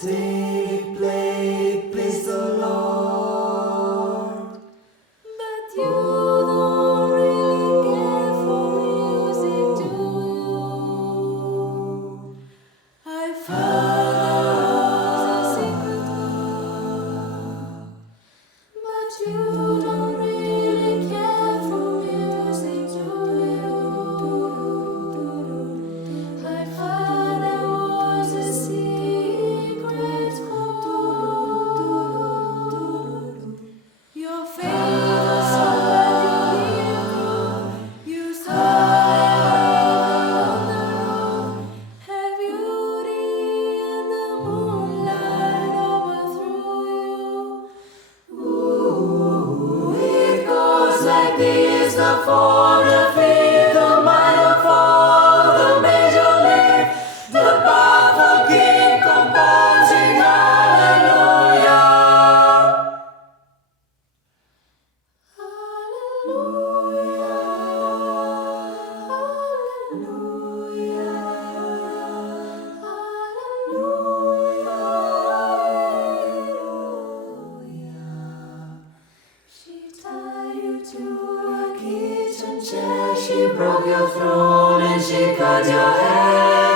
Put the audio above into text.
David played, praise the Lord. But you don't really care for music, do you? I found a secret chord. But you don't really care for music, do you? I found there was a secret chord. Your favorite song when you hear it, you smile on the road, have beauty and the moonlight overthrew you. Ooh, it goes like this: the fourth, the fifth, the minor fall, the major lift, the powerful king composing hallelujah. She tied you to a kitchen chair, she broke your throne and she cut your hair.